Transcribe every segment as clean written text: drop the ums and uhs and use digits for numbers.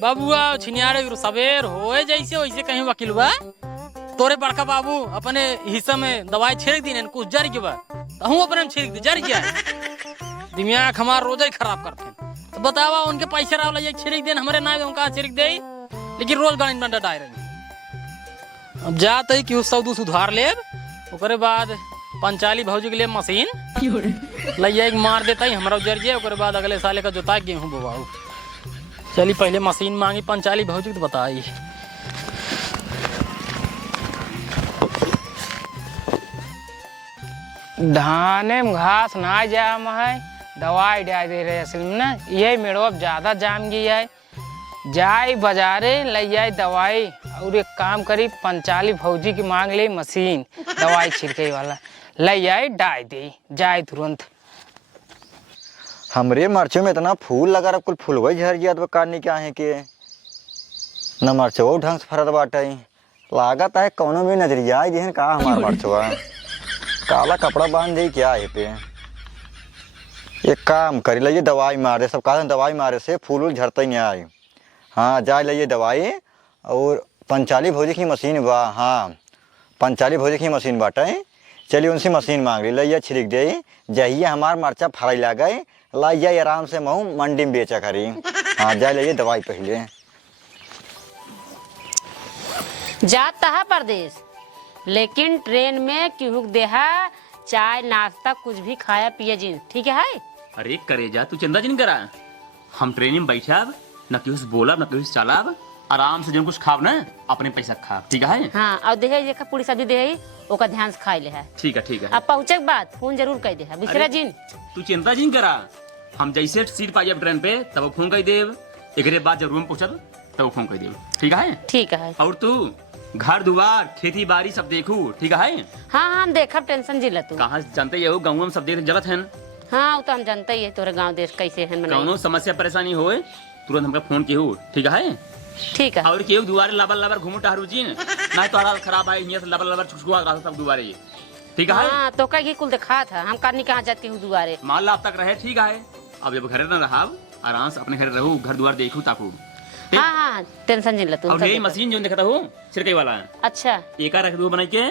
बाबुआ छिनियारे सवेर होए जैसे वैसे कहीं वकील बा तोरे बड़का बाबू अपने हिस्सा में दवाई छिड़क दी कुछ जर के बा हूँ अपने में छिड़क दी जर क्या दिमाग हमारा रोजा ही खराब करते हैं। तो बतावा उनके पैसे रहा ले छिड़क दे हमारे ना उनका छिड़क दे लेकिन रोज गाड़ी में डाय रही। अब जाते ही कि सौ दूस उधार ले ओकरे बाद पंचाली भौजी के लिए मशीन लैया मार देता ही हमारा जर जे ओकरे बाद अगले साले का जोता गेहूँ बोवाऊ। चली पहले मशीन मांगी पंचाली भौजी तो बताई। धाने में घास ना जाम है दवाई डाल दे रहे असल में ना ये मेड़ो अब ज्यादा जाम गई है जाए बाजारे ले जाए दवाई और एक काम करी पंचाली भौजी की मांग ले मशीन दवाई छिड़के वाला ले जाए डाल दे जाए तुरंत। हमरे मर्चों में इतना फूल लगा रहा कुल फूल वही झर गया तो काटने क्या है कि न मर्चो ढंग से फरत बाटे लागत है कौनो भी नजरिया है कहा हमारा मर्चवा काला कपड़ा बांध दे क्या है पे एक काम करी लीजिए दवाई मारे सब कहा दवाई मारे से फूल झड़ता ही नहीं आए। हाँ जाए लीजिए दवाई और पंचाली भौजी की मशीन बा। हाँ पंचाली भौजी की मशीन बाटे चलिए उनसे मशीन मांग ली लैया छिड़क दे जाइए हमार मर्चा फराई ला गए लाई जाए आराम से महू मंडी में बेचा करी। हाँ जाए लीजिए दवाई पहले जाता है परदेश लेकिन ट्रेन में क्यों देहा चाय नाश्ता कुछ भी खाया पिया जी ठीक है। अरे करे जा तू चिंता जिन करा हम ट्रेन में बैठा न कि बोला न कि चलाब आराम से जो कुछ खाब ना अपने पैसा खाब ठीक है। हाँ और देखे पूरी सब्जी दे ओका ध्यान से खाई ले है ठीक है। अब पहुँचे के बाद फोन जरूर कर दे बिसरा जिन तू चिंता जिन करा हम जैसे सीट पा जाए ट्रेन पे तब फोन कर देव एक बाद जब रूम पहुँचल तब फोन कर देव ठीक है। ठीक है और तू घर दुआर खेती बाड़ी सब देखू ठीक है। हाँ हम देखा टेंशन जिला तू कहाँ जानते ही हो गाँव में सब देख जलत है। हाँ वो तो हम जानते ही है तोरे गांव देश कैसे है कौनो समस्या परेशानी होए तुरंत हमका फोन केहू ठीक है। ठीक है और केहू दुआरे लबर लबर घूमू टहरू जी ना तो हाल खराब है यहाँ से लबर लबर छुछुआ रहा सब दुआरे ठीक है। हाँ तो कहीं कुल दिखा था हम करनी कहाँ जाती हूँ दुआरे मान ला अब तक रहे ठीक है। अब जब घर न रहा आराम से अपने घर रहू घर दुआर देखू ताकू। हाँ हाँ टेंशन जिला तू और यही मशीन जो देखता हूँ छिड़के वाला अच्छा एक रख दो बनाई के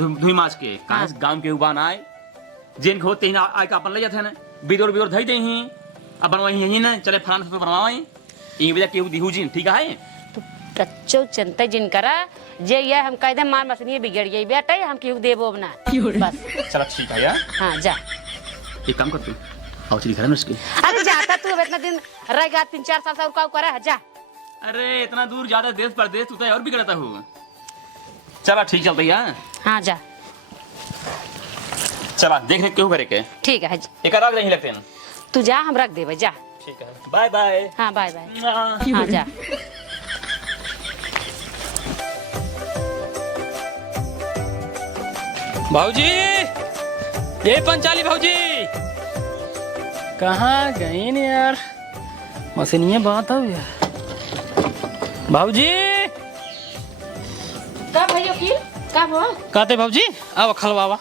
धुई माच के कहाँ गांव के उबान आए जिन खो तीन आए का अपन ले जाते हैं बिदोर बिदोर धई दे ही अब बनवाई यही ना चले फलाना से बनवाई ई वजह केहू दिहू जिन ठीक है। तो कच्चो चिंता जिन करा जे ये हम कह दे मार मशीन बिगड़ गई बेटा हम केहू देबो ना बस चल ठीक है यार। हाँ जा एक काम कर तू आओ चली घर में उसके। अरे जाता तू इतना दिन रह गया 3-4 साल से और का करा जा। अरे इतना दूर ज्यादा देश परदेश तू तो और भी करता हूँ चला ठीक चलता है। हाँ जा चला देख क्यों करे के ठीक है एक राग नहीं लगते हैं तू जा हम रख देबे जा ठीक है बाय बाय। हाँ बाय बाय हाँ जा। भौजी ये पंचाली भौजी कहाँ गई न यार मशीनिया बात हो यार भौजी का भैया की का हो कहते भौजी अब खलवावा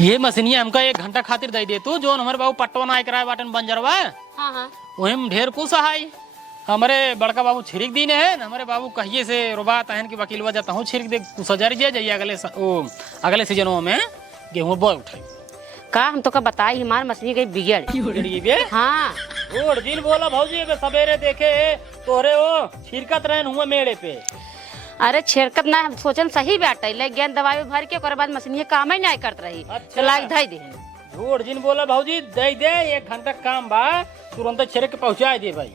ये मशीनिया हमका 1 घंटा खातिर दे दे तू जो हमारे बाबू पट्टवा ना कराए बाटन बंजरवा हाँ हाँ वही में ढेर कुछ है हमारे बड़का बाबू छिड़क दी ने है हमारे बाबू कहिए से रुबा तहन की वकीलवा जाता हूँ छिड़क दे तू सजर जाइए अगले सीजनों में गेहूँ बोल उठाई का हम तो का बताई हमार मशीन गई बिगड़ हाँ रोड दिन बोला भौजी सवेरे देखे तोरे वो छिड़कत रहन हुआ मेड़े पे अरे छिड़कत ना हम सोचन सही बैठे ले गेंद दवाई भर के ओकर बाद मशीन काम ही नहीं करत रही अच्छा। तो लाग धई दे रोड दिन बोला भौजी दे 1 घंटा काम बा तुरंत छिड़क के पहुँचा दे भाई।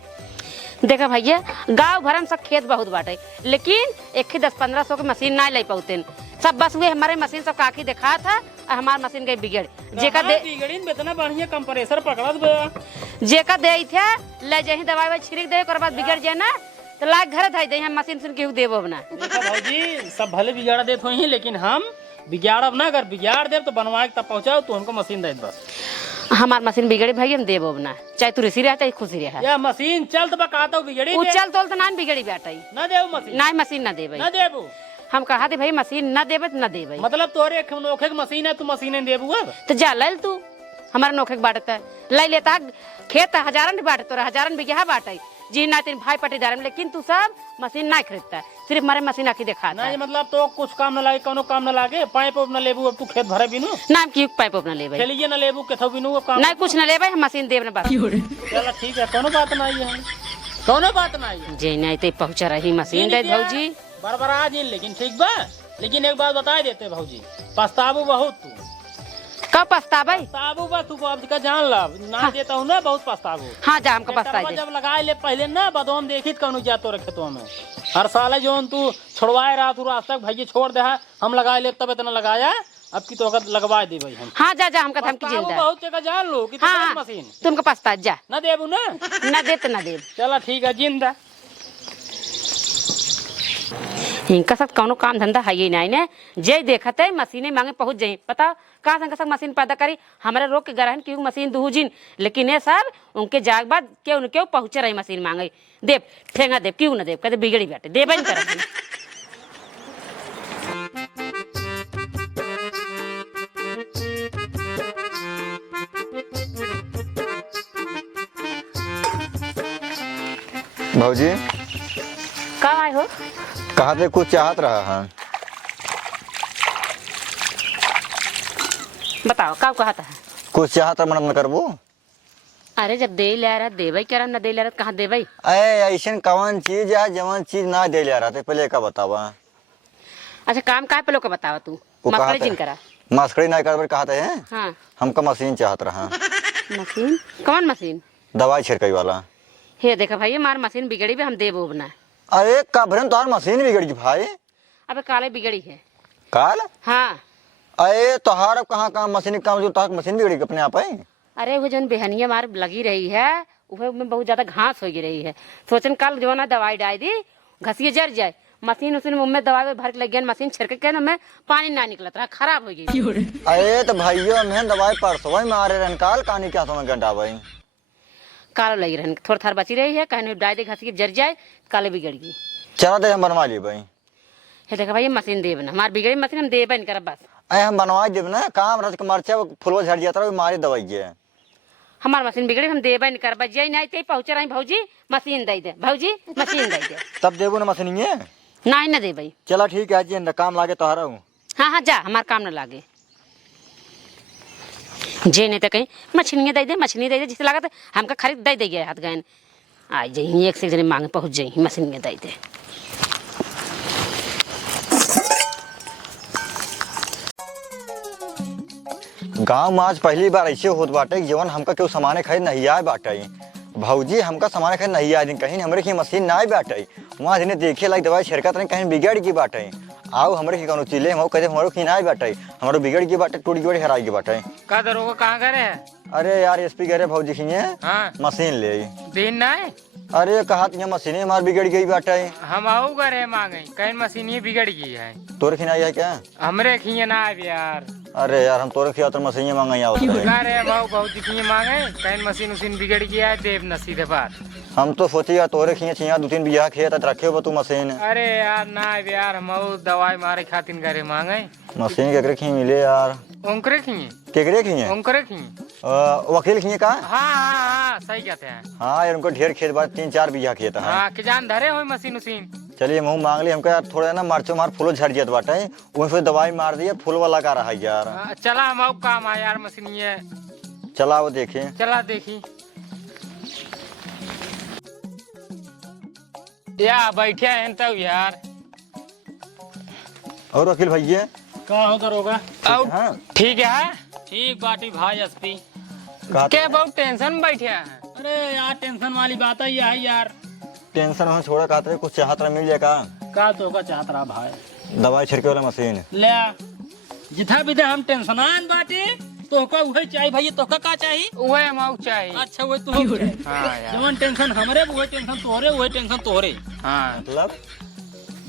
देखा भैया गाँव भर में सब खेत बहुत बाटे लेकिन 10-15 की मशीन ना ले पाते सब बस हुए हमारे मशीन सब काकी दिखा था हमार मशीन गई बिगड़ जेका दे बिगड़ी में इतना बढ़िया कंप्रेसर पकड़त बे जेका दे थे ले जही दवाई छिड़क दे ओकर बाद बिगड़ जाए ना तो लाग घर धई दे हम मशीन सुन केहू देबो ना। देखा भौजी सब भले बिगाड़ देत होही लेकिन हम बिगाड़ब ना अगर बिगाड़ देब तो बनवा के तब पहुँचाओ तो हमको मशीन दे बस। हमार मशीन बिगड़ी भाई हम देबो ना चाहे तू रिसी रहता खुशी रहा या मशीन चल तो बकाता हूँ बिगड़ी चल तोल तो ना बिगड़ी बेटा ना देव मशीन ना मशीन ना देबे ना देबू हम कहा थे भाई मशीन ना देबे तो ना देबे मतलब तोरे नोखे मशीन है तू मशीन देबू अब तो जा लल तू हमारा नोखे के बाटता है लाई लेता खेत हजारन बाटे तोरा हजारन बिगहा बाटे जी ना तेरे भाई पटीदार में, लेकिन तू सब मशीन ना खरीदता है, सिर्फ हमारे मशीन आके दिखा नहीं मतलब तो कुछ काम न लागे, कोनो काम न लागे, पाइप न लेबू, अब तू खेत भरे बिनु नाम की पाइप अपना ले भाई खेलिए न लेबू केथो बिनु अब काम नहीं कुछ न ले भाई, हम मशीन देव ना बस चलो ठीक है, कोनो बात नहीं है, कोनो बात नहीं है। जे नहीं ते पहुंचा रही मशीन दे भौजी बराबर आ जी, लेकिन ठीक बा, लेकिन एक बात बता देते भौजी, पछताबू बहुत तू, कब पछतावे? पछताबू बा तू अब का जान ला ना देता हूँ ना, बहुत पछताबू। हाँ जा हमको पछताई ट्रैक्टरवा दे जब लगाए ले पहले ना बदोम देखी कौन जातो रखे तो हमें हर साल जोन तू छोड़वाए रहा तू रास्ता भैया छोड़ दे हम लगाए ले तब इतना लगाया, अब की तो लगवा दे भाई हम। हाँ जा जा हमका धमकी पछताबू जिंदा बहुत जगह जान लो कि हाँ हाँ मशीन तुमको पछता जा न देबू ना, न दे तो न दे चला ठीक है जिंदा। इनका सब कौनो काम धंधा है ही नहीं ने, जे देखते है मशीनें मांगे पहुंच जाई, पता कहाँ से सब मशीन पैदा करी हमारे रोक के गरहन क्यों मशीन दूजिन, लेकिन ये सब उनके जाग बाद के उनके पहुंचे रही मशीन मांगे देव ठेंगा देव क्यों न देव कहते बिगड़ी बैठे देव नहीं कर भौजी कब आए हो? कहा थे कुछ चाहत रहा है? बताओ कब कहा था? कुछ चाहत मन न करबू? अरे जब दे ले रहा देवई क्या न दे ले रहा कहाँ देवई? अरे ऐसा कौन चीज है जवन चीज ना दे ले रहा थे पहले का बतावा। अच्छा काम का पे लोग का बतावा तू वो कहा मकड़ी था? जिन करा मस्करी नहीं कर कहते हैं हाँ हमका मशीन चाहत रहा, मशीन कौन मशीन? दवाई छिड़काई वाला। हे देखा भाई हमार मशीन बिगड़ी भी हम देव उबना अरे कबरन तोहार मशीन बिगड़ गई भाई। अबे काले बिगड़ी है काल हाँ। अरे तोहार अब कहाँ कहाँ मशीन काम जो तोहार मशीन बिगड़ी अपने आप ही। अरे वो जो बेहनिया मार लगी रही है उसमें बहुत ज्यादा घास हो रही है, सोचन कल जो ना दवाई डाल दी घसिए जर जाए मशीन उसी में दवाई भर के लग गया, मशीन छिड़के के ना मैं पानी ना निकलत रहा खराब हो गई। अरे तो भाइयों मैं दवाई परसों ही मारे रहन काल कहानी क्या तुम्हें घंटा भाई कालो लगी रहन थोड़ा थार बची रही है कहने डाल दे घसी जर जाए काले बिगड़ गई। चला दे हम बनवा लिए भाई। हे देखा भाई मशीन देव ना हमार बिगड़ी मशीन हम देव नहीं कर बस अरे हम बनवा देव ना काम रच के मरचा फुलवा झड़ जाता है मारी दवाई है। हमार मशीन बिगड़ी हम देव नहीं कर बस जाई नहीं ते पहुंचे रही भौजी मशीन दे दे भौजी मशीन दे दे तब देबू ना मशीन ये। नहीं न दे भाई। चला ठीक है जी काम लागे तो हरा हूँ। हाँ हाँ जा हमार काम न लागे जे नहीं तो कहीं मछलियाँ दे दे मछली दे दे जिसे लागत हमका खरीद दे देगी हाथ गए आ जाइए एक से जने मांगे पहुँच जाइए मछलियाँ दे दे। गाँव में आज पहली बार ऐसे होत बाटे जीवन हमका क्यों सामाने खरीद नहीं आए बाटे भौजी हमका सामान खरीद नहीं आए दिन कहीं हमरे की मशीन ना बाटे वहाँ दिन देखे लाइक दवाई छिड़कत नहीं कहीं बिगड़ की बाटे आओ हमरे की कौन चिल्ले हम कहते हमारो की ना बाटे हमारो बिगड़ की बाटे टूट की हराई की बाटे। का दरोगा कहाँ करे है? अरे यार एसपी कह रहे भौजी खिए हाँ मशीन ले आई। दिन ना है? अरे कहा यहाँ मशीन हमारी बिगड़ गई बाटे। हम आऊ करे मांगे कहीं मशीन ही बिगड़ गई है। तोरे खिनाई है क्या? हमरे खिए ना है यार। अरे यार हम तोरे खिया तो मशीन मांगे आवत रहे। अरे हम बहुत खिए मांगे कहीं मशीन उसीन बिगड़ गया है देव न सीधे बात। हम तो सोची यार तोरे खिए छिया 2-3 बिया खेत रखे हो तू मशीन। अरे यार ना यार हम दवाई मारे खातिर करे मांगे मशीन केकरे खी मिले यार? ओंकरे खिए केकरे खिए? ओंकरे खिए वकील खिए का? हाँ हाँ हाँ सही कहते हैं। हाँ यार उनको ढेर खेत बार 3-4 बिया खेत है। हाँ कि जान धरे हो मशीन उसीन। चलिए मुँह मांग ली हमको यार थोड़ा ना मरचो मार फूलो झड़ जात बाटे वहीं फिर दवाई मार दिया फूलवा लगा रहा है यार। चला हम काम है यार मशीन ये चला वो देखे चला देखी या बैठे हैं तब यार। और वकील भैया का हो दरोगा? हाँ ठीक है ठीक बाटी भाई एसपी कहा क्या बहुत टेंशन में बैठे हैं? अरे यार टेंशन वाली बात ही है यार। टेंशन में छोड़ा कहते कुछ चाहत रहा मिल जाए का तो का चाहत रहा भाई दवाई छिड़के वाला मशीन ले जिथा भी दे हम टेंशनान बाटे तो का वही चाहिए भैया तो का चाहिए वही माऊ चाहिए। अच्छा वही तो हो हाँ यार जवन टेंशन हमरे वही टेंशन तोहरे वही टेंशन तोहरे। हाँ मतलब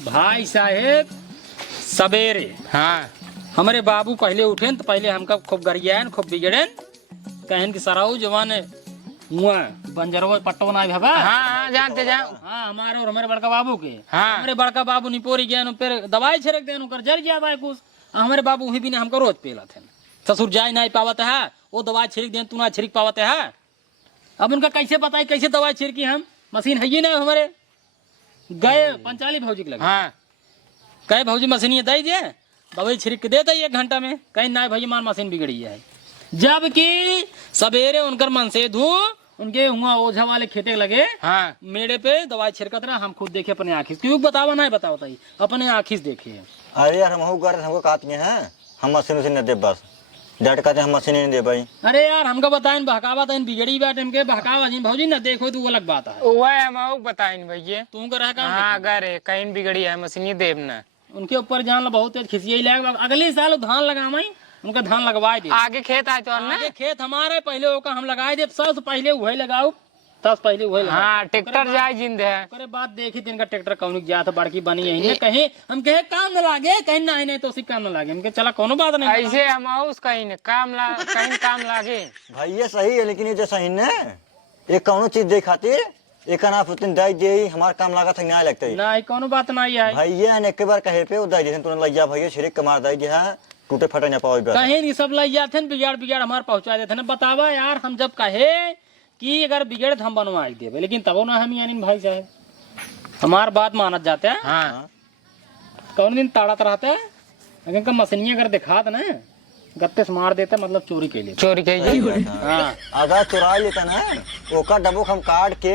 भाई साहेब सवेरे हाँ हमारे बाबू पहले उठे तो पहले हमका खूब गरियान खूब बिगड़े कहन की सराऊ जवान हुआ बंजरवा पट्टो ना भबा। हाँ हाँ जानते जाओ। हाँ हमारे और हमारे बड़का बाबू के हाँ हमारे बड़का बाबू निपोरी गया फिर दवाई छिड़क देन कर जर गया भाई कुछ हमारे बाबू वही भी ने हमको रोज पेला थे ससुर जा नहीं पावत है, वो दवाई छिड़क दें, तू ना छिड़क पावत है। अब उनका कैसे बताई कैसे दवाई छिड़की हम, मशीन है ही ना हमारे। गए पंचाली भौजी के लगे, हाँ कहे भौजी मशीन दे दिए, दवाई छिड़क के दे दी 1 घंटा में। कहीं ना भैया मार मशीन बिगड़ी है। जबकि सवेरे उनकर मन से धू उनके हुआ ओझा वाले खेते लगे, हाँ मेड़े पे दवाई छिड़कत रहा, हम खुद देखे अपने आँखी से। क्यों बतावा नहीं बताओ ताई, अपने आँखी से देखे। अरे यार हम हमको कहते हैं हम मशीन उसी न दे, बस डट कहते हम मशीन नहीं दे भाई। अरे यार हमको बताएं बहकावा था बिगड़ी बात इनके बहकावा जी भौजी ना देखो तो वो अलग बात है। वह हम बताइन भैया। तू कर रहा काम हाँ अगर कहीं बिगड़ी है मशीन देव ना, उनके ऊपर जान ला बहुत खिसियाई लगा। अगले साल धान लगावाई, उनका धान लगवाए दे। आगे खेत आए तो आगे खेत हमारे पहले होकर हम लगाए दे, सबसे पहले वही लगाओ, सबसे पहले वही लगाओ। हाँ ट्रैक्टर जाए जिंद है। ओकरे बाद देखी दिन का ट्रैक्टर कौन जात बड़की बनी यही ने कहे हम कहे काम न लागे, कहीं ना नहीं तो उसी काम न लागे। हम कहे चला कोनो बात नहीं, ऐसे हम उस कहीं न कहीं काम लागे। भाई ये सही है, लेकिन ये जो सही ने एक कौनो चीज दे खातिर एक ना पुतिन दाई दे हमार काम लागत है ना लगता है। नहीं कोनो बात नहीं है। भाई ये ने एक बार कहे पे वो दाई जैसे तूने लइया भाई छिड़क के मार दाई जे है टूटे फटे ना पाओ बस। कहे नहीं सब लग जाते बिगाड़ बिगाड़ हमारे पहुंचा देते ना। बतावा यार हम जब कहे कि अगर बिगड़े तो हम बनवा देवे, लेकिन तब ना हम यानी भाई साहब हमार बात मानत जाते हैं। हाँ कौन दिन ताड़त रहता है, अगर का मशीनिया अगर दिखात ना गत्ते से मार देता मतलब चोरी के लिए। चोरी के हाँ अगर चुरा लेता ना ओका डब्बो हम काट के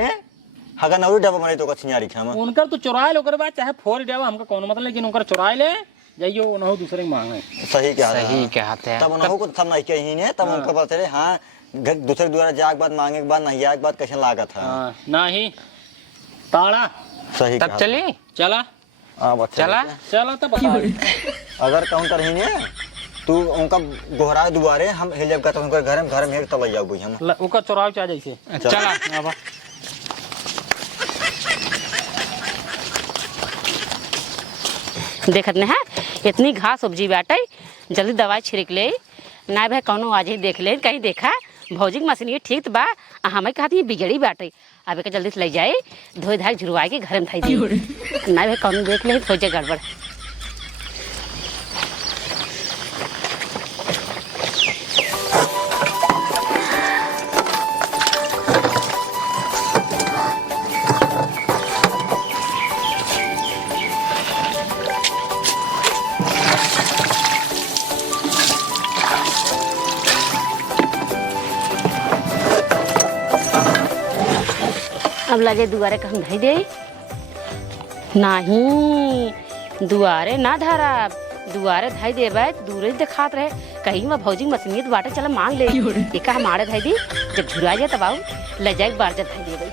अगर नौरी डब्बा बने तो छियारी खामा उनकर तो चुराए लो बाद चाहे फोर देवा हमका कौन मतलब, लेकिन उनकर चुराए ले जाइयो उन्हों दूसरे के मांगे। सही क्या सही कहते हैं। तब उन्हों को सब नहीं कही ने तब उनका पता चले हाँ दूसरे द्वारा जाग बात मांगे के बाद नहीं आग बात कैसे लागत है। हाँ नहीं ताड़ा सही तब चली चला चला चला तब बता। अगर काउंट करही ने तू उनका गोहरा दुबारे हम हिलब का तो उनका घर में तल जाओ बुझ हम उनका चुराव चाह जैसे चला। अब देखत ने है इतनी घास उपजी बाटे, जल्दी दवाई छिड़क ले ना भाई कौनो आज ही देख ले कहीं देखा भौजी की मशीन ये ठीक तो बा, हमें कहती बिगड़ी बाटे। अब एक जल्दी से ले जाए धोए धाय झुरवाए के घर में धाई दी ना भाई कौनो देख ले हो जाए गड़बड़। अब लगे दुआरे का हम धई दे नहीं दुआरे ना धरा दुआरे धाई दे दूरे दिखात रहे कहीं वह भौजी मशीनियत बाटे चला मांग ले एक हमारे धाई दी जब झुरा जाए तब आओ ले जाए बार जब धाई दे भाई।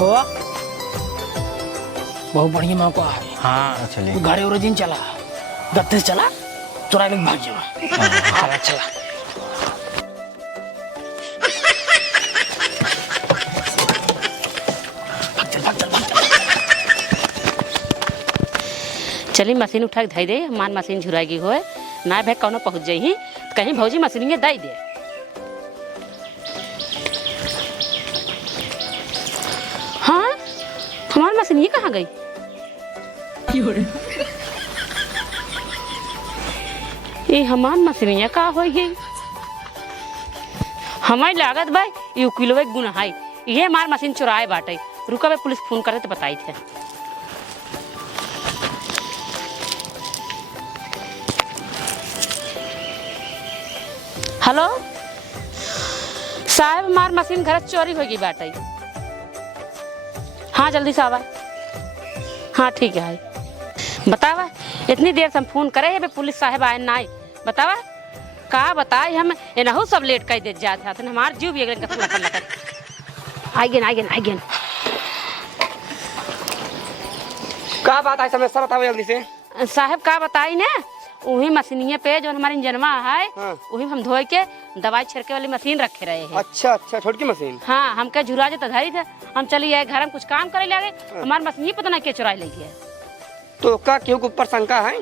हुआ बहुत बढ़िया मौका है। हाँ चलिए गाड़ी और दिन चला गत्ते से चला चुरा लेके भाग जाओ। चला चला चली मशीन उठा के धाई दे मान मशीन झुराएगी होए ना भाई कौनो पहुँच जाई कहीं भौजी मशीन दाई दे। हाँ हमारी मशीन ये कहाँ गई? ये हमारी मशीन कहाँ हो गई? हमारी लागत भाई ये किलो गुना है ये हमारी मशीन चुराए बाटे। रुका भाई पुलिस फोन करे तो बताई थे। हेलो साहब हमारी मशीन घर चोरी होगी बाटे। हाँ जल्दी से आवा। हाँ ठीक है बतावा इतनी देर से हम फोन करे है पुलिस साहब आए ना बतावा का बताए हम एनहु सब लेट कर दे जाते हमारे जीव भी आगे का बात है समस्या बताओ जल्दी से। साहब का बताई ना वही मशीनिए पे जो हमारी इंजनवा है हाँ। वही हम धोए के दवाई छिड़के वाली मशीन रखे रहे हैं। अच्छा अच्छा छोटकी मशीन। हाँ हम क्या झुरा जाता धारी थे हम चली आए घर में कुछ काम करे लगे हमारी मशीन ही पता ना क्या चुराई लगी है। तो का केहू के ऊपर शंका है?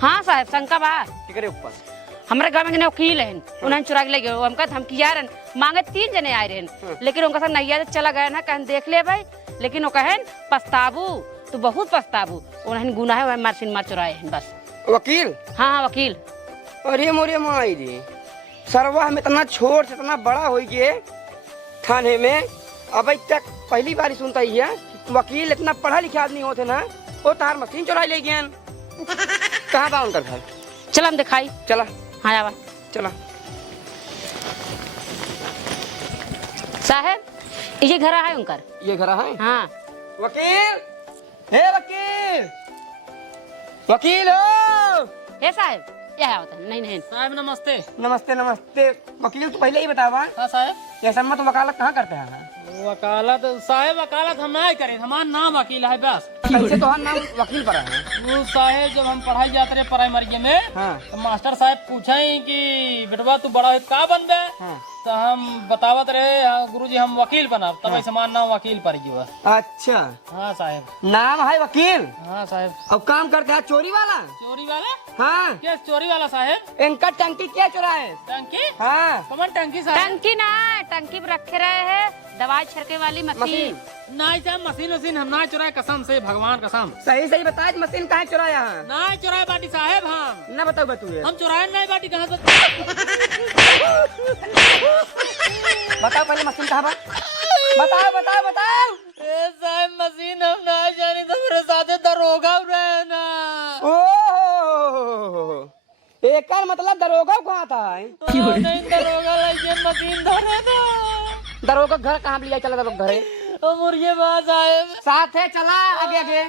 हाँ साहब शंका बा केकरे ऊपर? हमारे गाँव में वकील है उन्हें चुरा के ले गए हमका धमकिया रहन मांगे 3 जने आए रहन लेकिन उनका सब नैया चला गया ना कहन देख ले भाई लेकिन वो कहन पछताबू तू बहुत पछताबू उन्हें गुनाह है मार मार चुराए हैं बस। वकील? हाँ वकील। अरे मोरे माई रे सरवा हम इतना छोट से इतना बड़ा हो गए थाने में अब तक पहली बार सुनता ही है वकील इतना पढ़ा लिखा आदमी होते ना वो तार मशीन चुरा ले गए कहाँ बा उनका घर? चल हम दिखाई। चला। हाँ आवा चला। साहब ये घर है उनकर। ये घर है? हाँ। वकील, हे वकील, वकील हो। हे साहब यह होता नहीं नहीं। साहब नमस्ते। नमस्ते नमस्ते। वकील तो पहले ही बतावा। हाँ साहब। ये सब में तो वकालत कहाँ करते हैं? वकालत साहब वकालत हम नहीं करें हमारा नाम वकील है बस। कैसे तो नाम वकील पड़ा है? वो साहब जब हम पढ़ाई जाते रहे प्राइमरी में हाँ। तो मास्टर साहब पूछे कि बेटवा तू बड़ा है का बन गए हाँ। तो हम बतावत रहे गुरुजी हम वकील बना तब ऐसे हमारा नाम वकील पड़ गया। अच्छा। हाँ साहब। नाम है वकील? हाँ साहब। अब काम करते हैं चोरी वाला? चोरी वाला? हाँ। क्या चोरी वाला साहब? इनका टंकी क्या चुरा है? टंकी? हाँ। कौन टंकी साहब? टंकी ना टंकी पे रखे रहे हैं दवाई छिड़के वाली मशीन। नहीं साहब मशीन वशीन हम ना चुराए कसम से भगवान कसम। सही सही बता मशीन कहाँ चुराया है? ना चुराए बाटी साहब हम ना बताओ बतू हम चुराए नहीं बाटी कहाँ से बताओ पहले मशीन कहाँ बा? बताओ बताओ बताओ। ए साहब मशीन हम ना जानी तो मेरे साथ दरोगा रहे ना। ओह एकर मतलब दरोगा कहाँ था? नहीं दरोगा लगे मशीन धरे ना। दरोगा घर कहाँ लिया चला दरोगा घरे? ओ मुर्गे बात साहब साथ है चला आगे आगे।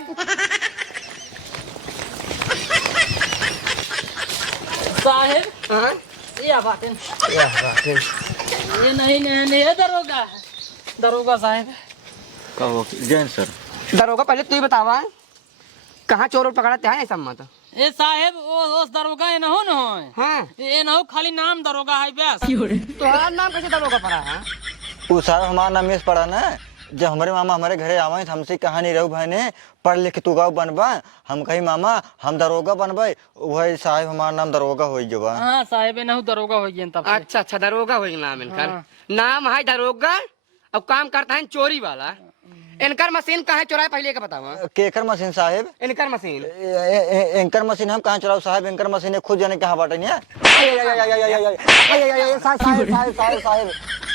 साहब हाँ? ये बात है ये नहीं ये दरोगा दरोगा साहब। कहो जैन सर। दरोगा पहले तू ही बतावा कहाँ चोर पकड़ाते हैं ऐसा मत। ए साहब ओ दरोगा ये न हो न हाँ। ये न हो खाली नाम दरोगा है बस। तुम्हारा नाम कैसे दरोगा पड़ा है? वो साहब हमारा नाम यश पड़ा ना जब हमारे मामा हमारे घरे आवे तो हमसे कहा नहीं रहू भाई ने पढ़ लिख के तू गाँव बनबा हम कही मामा हम दरोगा बनबे वही साहब हमारा नाम दरोगा हो जबा। हाँ साहब न दरोगा हो गया तब से। अच्छा अच्छा दरोगा हो नाम इनकर। हाँ। नाम है दरोगा अब काम करता है चोरी वाला। इनकर मशीन कहाँ चुराए पहले का बतावा। केकर मशीन साहब? इनकर मशीन एंकर मशीन हम कहाँ चलाओ साहब एंकर मशीन खुद जाने कहाँ बाटे नहीं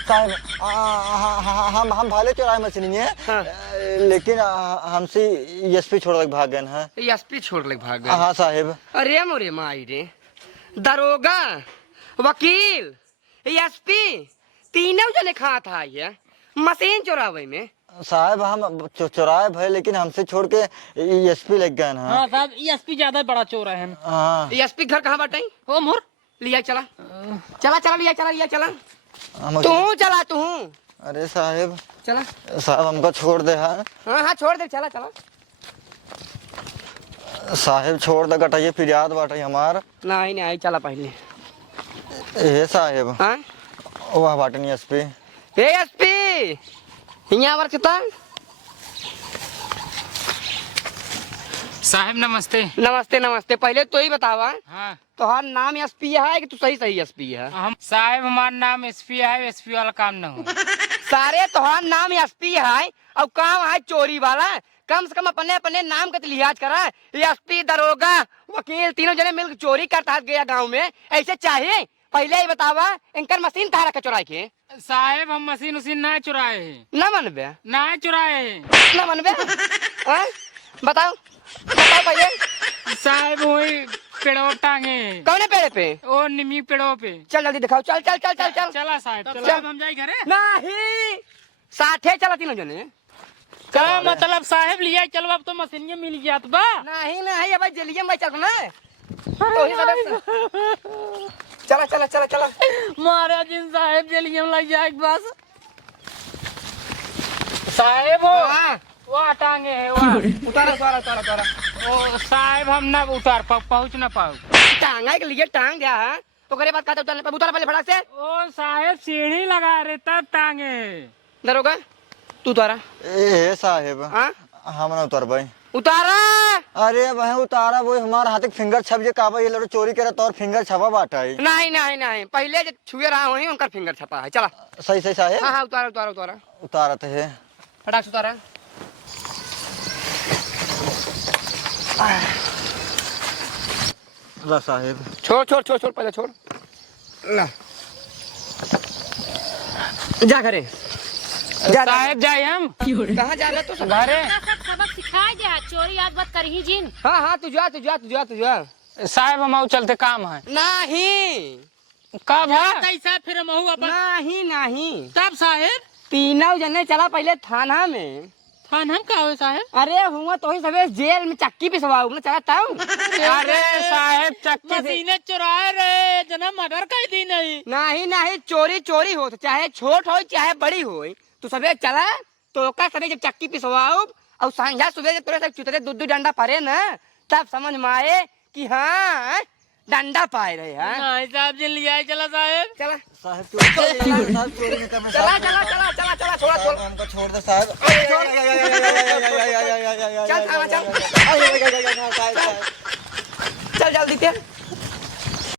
साहब हम भाले चुराए मशीन में लेकिन हमसे एसपी छोड़ के भाग गए हैं। एसपी छोड़ ले भाग गए? हाँ साहब। अरे मोरे माई रे दरोगा वकील एसपी तीनों जने खा था ये मशीन चुरावे में। साहब हम चुराए भाई लेकिन हमसे छोड़ के एसपी लग गए हैं। हाँ साहब एसपी ज्यादा बड़ा चोर है। हाँ एसपी घर कहाँ बाटे? ओ मोर लिया चला चला चला लिया चला लिया चला हम- तू चला तू। अरे साहब चला। साहब हमको छोड़ दे। हाँ हाँ हाँ छोड़ दे चला चला। साहब छोड़ दे गटाइए फिर याद बाटे हमार। नहीं नहीं चला पहले। ए साहब हाँ वह बाटे नहीं एसपी। एसपी यहाँ पर कितना? साहब नमस्ते। नमस्ते नमस्ते। पहले तो ही बतावा हाँ तोहार नाम एसपी है कि तू सही सही एसपी है? हम साहब हमारा नाम एसपी है एसपी वाला काम न हो। सारे तोहार नाम एसपी है और काम है चोरी वाला। कम से कम अपने अपने नाम का तो लिहाज करा। एसपी दरोगा वकील तीनों जने मिलकर चोरी करता गया गांव में ऐसे चाहिए? पहले ही बतावा इनकर मशीन कहाँ रखा चुराई के? साहब हम मशीन उसीन ना चुराए हैं न मनबे ना चुराए हैं। न मनबे हाँ? बताओ बताओ पहले। साहब वही पेड़ों टांगे हैं। कौने पेड़े पे? ओ निमी पेड़ों पे। चल जल्दी दिखाओ चल चल चल चल चल। चला साहब तब चला। साहब हम जाए घरे। नहीं साथे चला तीनों जने। का मतलब साहब लिया चलो अब तो मशीन में मिल गया बा। नहीं नहीं अब जल्दी में चल ना तो ही चला चला चला चला। महाराज जी साहब जल्दी हम लग जाए बस। साहब हो हाँ। वहाँ टांगे है वहाँ। उतारा उतारा उतारा उतारा। ओ साहब हम ना उतार पहुँच ना पाओ। टांगा के लिए टांग दिया है तो करे बात कहते उतारने पर उतारा पहले फटाक से। ओ साहब सीढ़ी लगा रहे तब टांगे। दरोगा तू उतारा। ए साहब हाँ हम ना उतर भाई। उतारा। अरे वह उतारा वो हमारा हाथ फिंगर छप जे काबा ये लड़ो चोरी करे तो और फिंगर छपा बाटा है। नहीं नहीं नहीं, पहले जो छुए रहा वही उनका फिंगर छपा है। चला। सही सही साहेब। हाँ हाँ उतारा उतारा उतारा। उतारा तो है। फटाक से उतारा। ला साहेब। छोड़ छोड़ छोड़ छोड़, पहले छोड़। ला जा घरे। जा साहेब जाए हम कहाँ जा रहे तू? घरे। सब सबक सिखाए जा, चोरी आज बात करही जिन। हाँ हाँ तू जा तू जा तू जा तू जा। साहेब हम चलते काम है। नहीं कब है? कैसा फिर महू अपन नहीं नहीं, तब साहेब तीनों जने चला पहले थाना में। थान हम का हो साहेब? अरे हुआ तो ही सबे जेल में चक्की पिसवाऊ ना चलाता हूँ। अरे साहेब चक्की से मशीने चुराए रहे जना मर्डर कर दी नहीं। नहीं नहीं, चोरी चोरी हो, चाहे छोट हो चाहे बड़ी हो, तू सबे चला तो का सबे जब चक्की पिसवाऊ और संझा सुबह जब तोरे सब चुतरे दूध डंडा पड़े ना, तब समझ में आए कि हाँ डंडा पाए रहे हैं। नहीं साहब जी लिया चला साहेब। चला साहेब चोरी नहीं करना। चला चला चला चला चला, छोड़ा छोड़। हमको छोड़ दे साहब। चल थाना चल। साहब